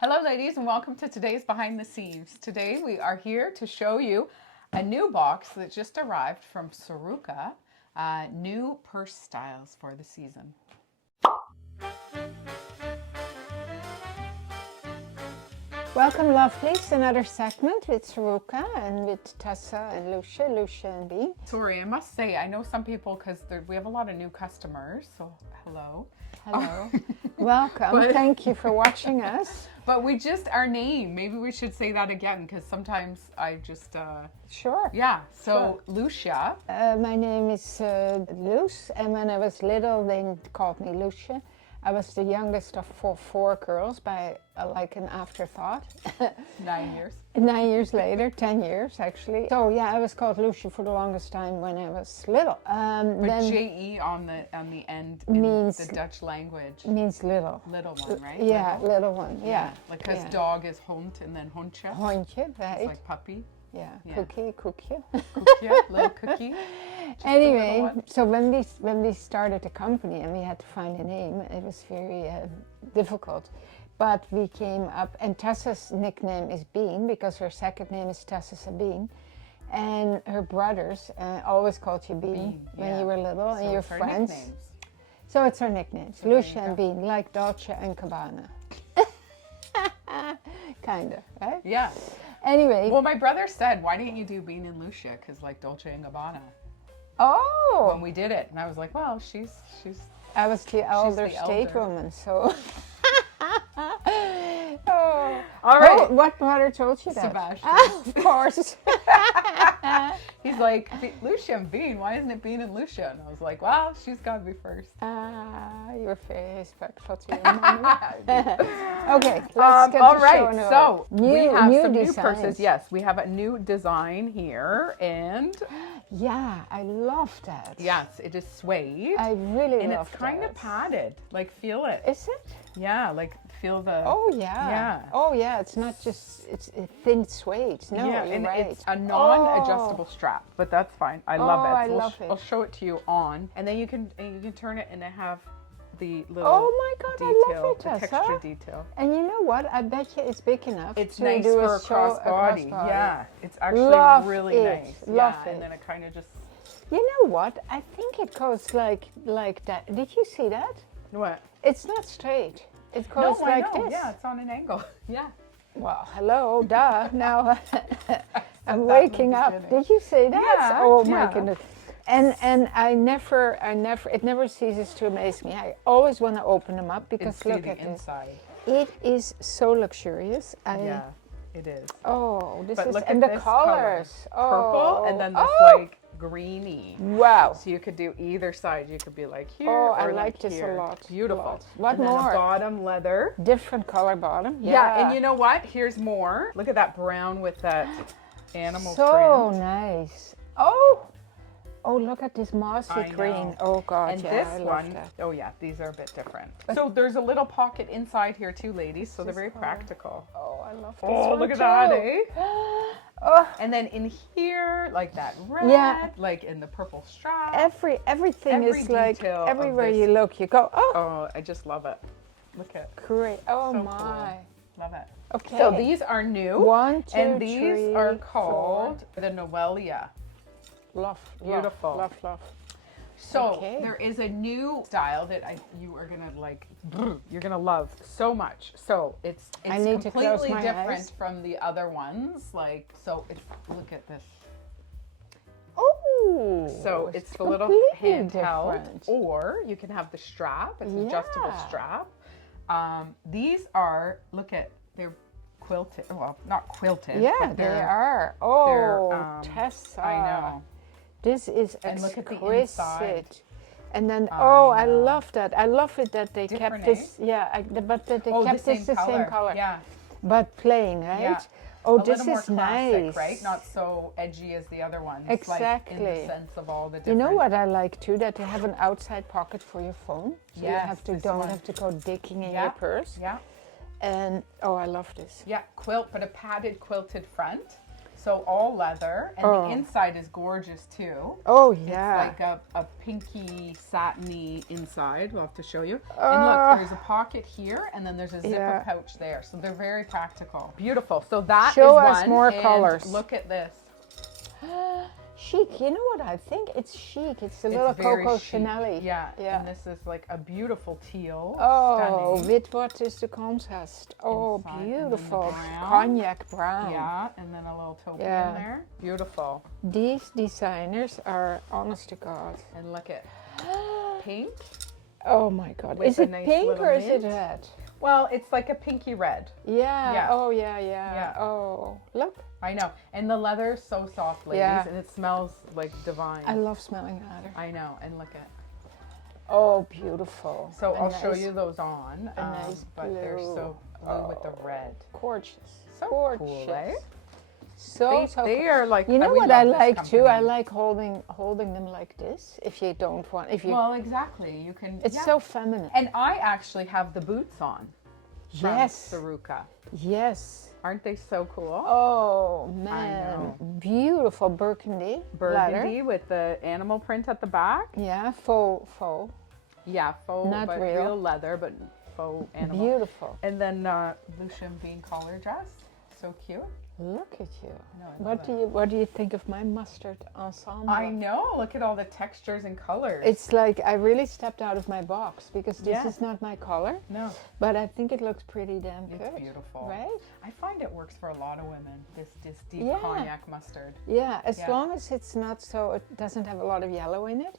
Hello ladies and welcome to today's Behind the Scenes. Today we are here to show you a new box that just arrived from Soruka, new purse styles for the season. Welcome lovelies, another segment with Soruka and with Tessa and Lousje and Bean. Sorry, I must say, I know some people because we have a lot of new customers, so hello. Hello. Welcome. Thank you for watching us. But we just, our name, maybe we should say that again because sometimes I just... Sure. Yeah, so Sure. Lousje. My name is Lousje, and when I was little they called me Lousje. I was the youngest of four girls by like an afterthought. 9 years. 9 years later, 10 years actually. So yeah, I was called Lousje for the longest time when I was little. But then J-E on the end in means the Dutch language. means little. Little one, right? Yeah, little one. Yeah. Like because yeah. dog is hond and then hondje. Hondje, right? It's like puppy. Yeah, Yeah. koekje. Koekje, little cookie. Anyway, so when we started the company and we had to find a name, it was very difficult. But we came up, and Tessa's nickname is Bean because her second name is Tessa Bean, and her brothers always called you Bean when you were little, So and your it's our friends. nicknames. So it's our nicknames, Lousje and Bean, like Dolce and Gabbana. Kinda, right? Yeah. Anyway. Well, my brother said, why didn't you do Bean and Lousje? Because like Dolce and Gabbana. Oh! When we did it. And I was like, well, she's I was the elder the elder. statewoman, so... All right. What brother told you that? Sebastian. Of course. He's like, Lousje and Bean, why isn't it Bean and Lousje? And I was like, well, she's got to be first. You're very respectful to your mommy. Okay, let's get all to right, show and so we have some new designs. purses. Yes, we have a new design here, and Yeah, I love that. yes, it is suede, I really and love it's kind that. of padded. Like, feel it. Is it? Yeah, like feel the. Oh yeah. Yeah. Oh yeah. It's not just a thin suede. No, yeah, you're and right. it's a non-adjustable strap, but that's fine. I love it. I So love it. I'll show it to you on, and then you can turn it and have the little Oh my God, detail, I love it, the Tessa. texture detail. And you know what? I bet you it's big enough. It's to nice do for a show, crossbody. Yeah, it's actually Love really it. nice. Love yeah, it. and then it kind of just. You know what? I think it goes like that. Did you see that? What? It's not straight. It goes No, like I know. this. Yeah, it's on an angle. Yeah. Well, hello, duh. Now I'm that waking from the up. beginning. Did you say that? Yeah, Oh my yeah. goodness. And it never ceases to amaze me. I always want to open them up because See look the at this. inside. It is so luxurious. Yeah, it is. Oh, this But is look and at the this colors. Purple, and then this oh, like greeny. wow. So you could do either side. You could be like here Oh, or I like like this here. a lot. Beautiful. Lot. What and then more? a bottom leather. Different color bottom. Yeah, and you know what? Here's more. Look at that brown with that animal so print. nice. Oh, look at this I mossy know. green. Oh God, And yeah, this I love one, that. oh yeah, these are a bit different. So there's a little pocket inside here too, ladies. So they're very color? practical. Oh, I love this Oh, one look at too. that, eh? Oh, And then in here, like that red, Yeah. like in the purple strap. everything Every is like detail of everywhere this. you look, you go. Oh, Oh, I just love it. Look at, great. Oh so my. cool. Love it. Okay. So these are new. 1, 2, and these 3, are 4. called the Noelia. Love. Beautiful. Love. So Okay. there is a new style that you are gonna like. You're gonna love so much. So it's I need to close completely my different eyes. from the other ones. Like so, it's look at this. Oh. So it's the little completely handheld, different. or you can have the strap. It's an adjustable Yeah. strap. These are they're quilted. Well, not quilted. Yeah, but they they're- are. they're, Oh, Tessa. I know. This is And look at the exquisite. inside. And then, I I know. love that. I love it that they Different, kept this. Yeah, but that they Oh, kept this the same color. Yeah. But plain, right? Yeah. Oh, a this little more is classic, nice. right? Not so edgy as the other ones. Exactly. Like in the sense of all the You different. know what I like too? That you have an outside pocket for your phone, so you Yes, this don't one. have to go digging in Yeah. your purse. Yeah. And oh, I love this. Yeah, quilt, but a padded quilted front. So all leather, and the inside is gorgeous too. Oh yeah. It's like a pinky satiny inside. We'll have to show you. And look, there's a pocket here, and then there's a zipper pouch there. So they're very practical. Beautiful. So that Show is us one. more And colors. look at this. Chic. You know what I think? It's chic. It's a It's little very Coco chic. Chanel-y. Yeah. Yeah. And this is like a beautiful teal. Oh, Stunning. with what is the contrast? Oh, Inside, and then the beautiful. brown. Cognac brown. Yeah, and then a little taupe in Yeah. there. Beautiful. These designers are honest to God. And look at pink. Oh my God. With Is a it nice pink little or is it mint. red? Well, it's like a pinky red. Yeah. Yeah. Oh, yeah. Yeah. Oh, look. I know. And the leather is so soft, ladies, Yeah. and it smells like divine. I love smelling leather. I know. And look at. Oh, beautiful. So A I'll show nice- you those on. a nice but they're so blue with the red. Gorgeous. So gorgeous. cool, eh? So They are like. You know we what I love this like too? I company. like holding them like this. If you don't want, if you, Well, exactly. You can. it's yeah. so feminine. And I actually have the boots on. From Yes. Soruka. Yes. Aren't they so cool? Oh man, beautiful burgundy. Burgundy leather. with the animal print at the back. Yeah, faux. Yeah, faux, Not but real. leather, but faux animal. Beautiful. And then Lousje Bean collar dress. So cute. Look at you. No, I love What do you think of my mustard ensemble? I know. Look at all the textures and colors. It's like I really stepped out of my box because this Yeah. is not my color, no, but I think it looks pretty damn it's good. beautiful. Right? I find it works for a lot of women. This deep Yeah. cognac mustard. Yeah, as Yeah. long as it's not so, it doesn't have a lot of yellow in it.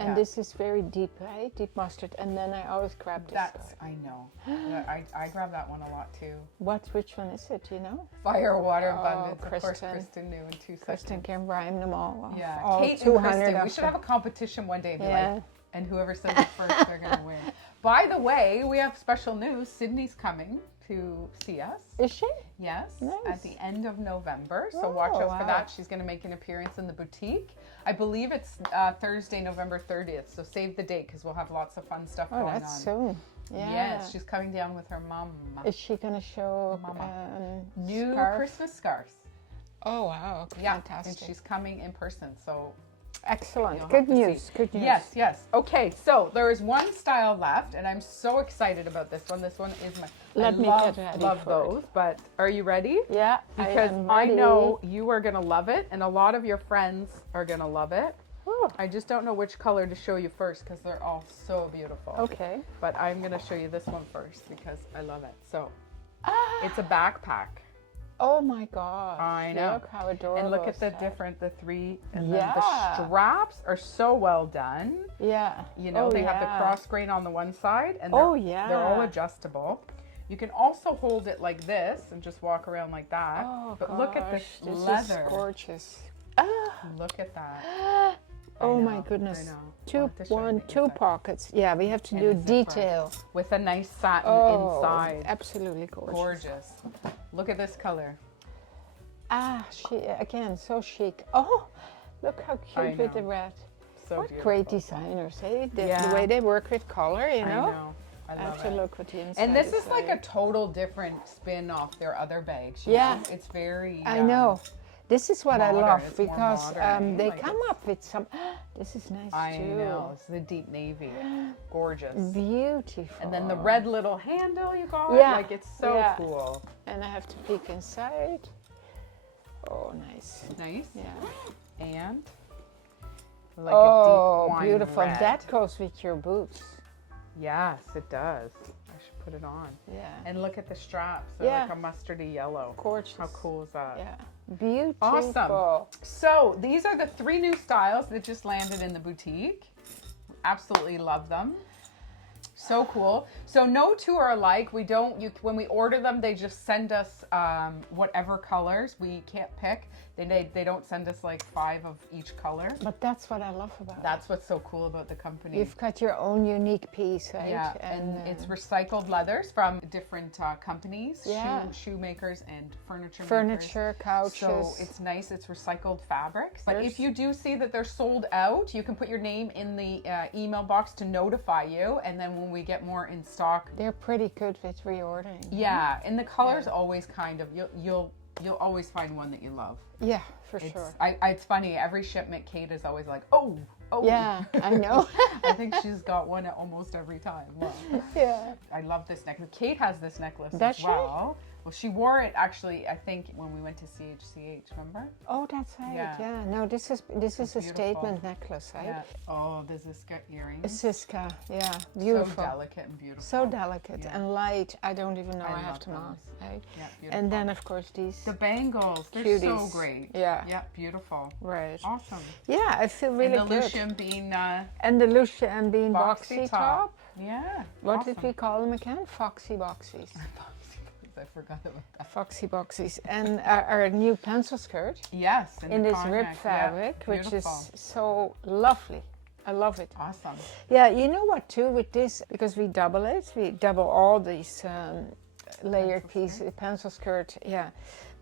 And Yeah. this is very deep, right? Deep mustard. And then I always grab this. That's I know. Yeah, I grab that one a lot too. Which one is it, you know? Fire, water, Oh, abundance. Of course, Kristen. Kristen knew in 2 Kristen seconds. can rhyme them all. Yeah, all Kate and 200 Kristen. of We should them. have a competition one day. And be Yeah. like, and whoever says it first, they're gonna win. By the way, we have special news. Sydney's coming to see us. Is she? Yes, Nice. at the end of November. So Oh, watch out for wow. that. She's going to make an appearance in the boutique. I believe it's Thursday, November 30th. So save the date because we'll have lots of fun stuff Oh, going that's on. soon. Yeah. Yes, she's coming down with her mom. Is she going to show Mama. New scarf? Christmas scarves. Oh, wow. Yeah, Fantastic. and she's coming in person. So Excellent. you'll Good have to news. see. Good news. Yes, yes. Okay, so there is one style left, and I'm so excited about this one. This one is my. Let I me love, get ready love for those. But are you ready? Yeah. Because am I ready. know you are going to love it, and a lot of your friends are going to love it. Ooh, I just don't know which color to show you first because they're all so beautiful. okay. But I'm going to show you this one first because I love it. So Ah, it's a backpack. oh my God. I know. Look how adorable. And look at is the that? the three, and then Yeah. the straps are so well done. Yeah. You know, Oh, they have the yeah. cross grain on the one side, and Oh, they're all yeah. adjustable. You can also hold it like this and just walk around like that. Oh, but look at this gosh, leather. Is gorgeous. Ah. Look at that. Oh I my know, goodness. I know. I'll have to show you the Two inside. pockets. Yeah, we have to And do a zipper. detail. With a nice satin Oh, inside. absolutely gorgeous. Gorgeous. Look at this color. Ah, again, so chic. Oh, look how I cute with know. the red. So What beautiful. great designers, eh? The Yeah. way they work with color, you I know? know. I I love have to it. look what the inside And this is like a like. total different spin off their other bags. you Yeah. know? It's very. I know. This is what I modern. love It's more because modern, they like come it's- up with some. This is nice I too. know. It's the deep navy. Gorgeous. Beautiful. And then the red little handle you call Yeah. it. Like it's so Yeah. cool. And I have to peek inside. Oh, nice. Nice. Yeah. And like Oh, a deep wine beautiful. red. That goes with your boots. Yes, it does. I should put it on. Yeah. And look at the straps. They're Yeah. like a mustardy yellow. Gorgeous. How cool is that? Yeah. Beautiful. Awesome. So these are the 3 new styles that just landed in the boutique. Absolutely love them. So cool. So no two are alike. We don't. When we order them, they just send us whatever colors. We can't pick. They don't send us like 5 of each color. But that's what I love about it. That's what's so cool about the company. You've got your own unique piece, right? Yeah, and it's recycled leathers from different companies, Yeah. shoemakers and furniture furniture, makers. couches. So it's nice. It's recycled fabrics. But There's- if you do see that they're sold out, you can put your name in the email box to notify you. And then when we get more in stock, They're pretty good with reordering. yeah. And the colors always kind of you'll you'll always find one that you love. Yeah, for sure. It's funny. Every shipment, Kate is always like, oh. Yeah, I know. I think she's got one almost every time. Wow. Yeah. I love this necklace. Kate has this necklace Does as well. Well, she wore it actually, I think, when we went to CHCH, remember? Oh, that's right. Yeah. No, this is a beautiful statement necklace, right? Yeah. Oh, the Ziska earrings. Siska, yeah, beautiful. So delicate and beautiful. So delicate and light. I don't even know I have love them on. Right? Yeah, beautiful. And then, of course, these the bangles. They're cuties. so great. Yeah. Yeah, beautiful. Right. Awesome. Yeah, I feel really and the good. Lousje Bean And the Lousje and Bean boxy top. Yeah. What did we call them again? Foxy boxies. I forgot about that. Foxy boxies. And our new pencil skirt. Yes. In this cognac. rib fabric, Yeah, which is beautiful. so lovely. I love it. Awesome. Yeah, you know what too with this, because we double it, we double all these layered pieces, pencil skirt, yeah.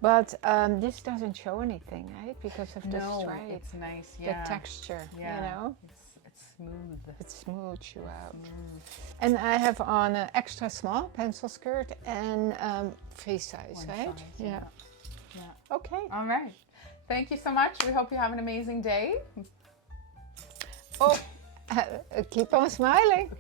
But this doesn't show anything, right? Because of the stripe. It's nice, yeah. The texture, yeah. you know? It's smooth. It smooths you out. And I have on an extra small pencil skirt and free size, One right? size, Yeah. Yeah. Okay. All right. Thank you so much. We hope you have an amazing day. Oh, keep on smiling.